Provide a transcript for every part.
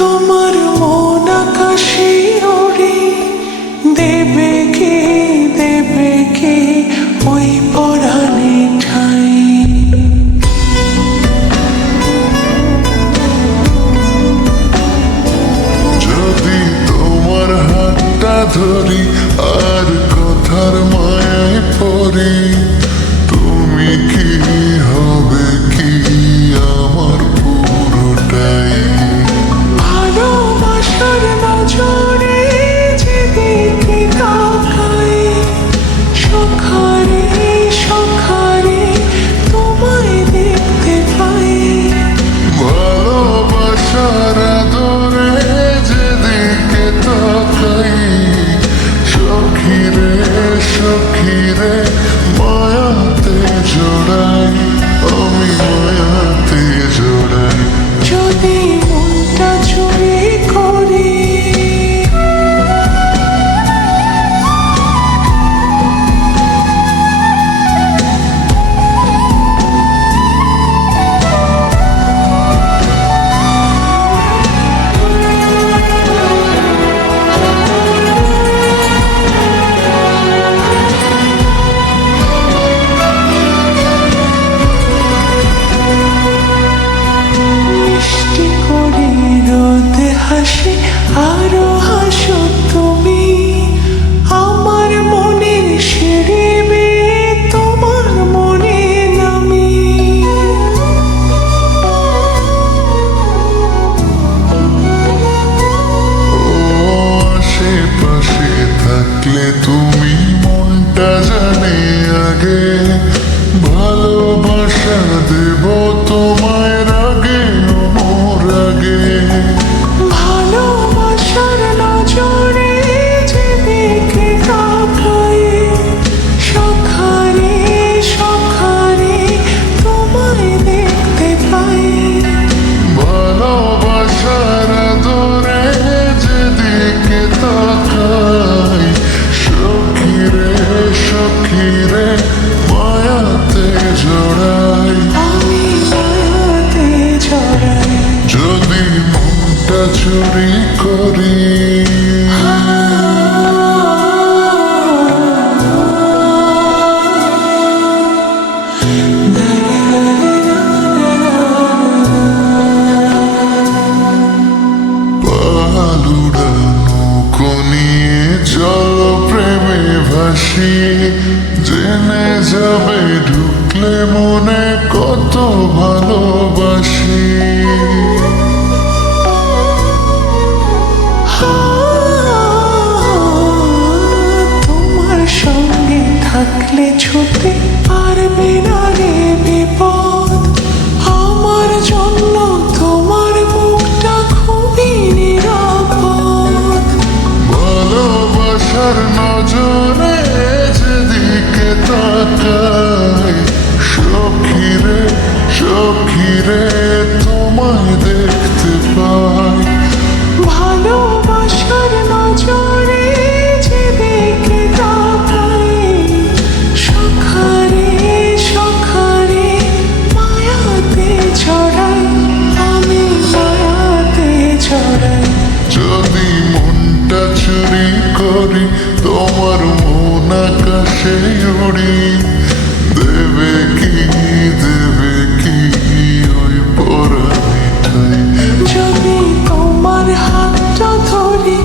তোমার মন আকাশে ওড়ে। দেবে কে দেবে কে ওই পরাণে ঠাই। যদি তোমার হাতটা ধরি দেখলে তুমি মনটা জানে আগে। ভালোবাসা দেবো চুরি করি। জল প্রেমে ভাসি। যাবে ঢুকলে মনে কত ভালোবাসি। সখীরে তোমায় দেখতে পাই। ভালোবাসার নজরে যেদিকে তাকাই সখারে সখারে মায়াতে ছড়াই আমি মায়াতে ছড়াই। যদি মনটা চুরি করি তোমার মন আকাশে উড়ি। দেবে কি দেবে কি যদি তোমার হাতটা ধরি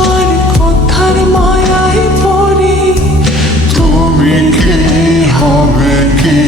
আর কথার মায়ায় পড়ি তুমি কি হবে কি?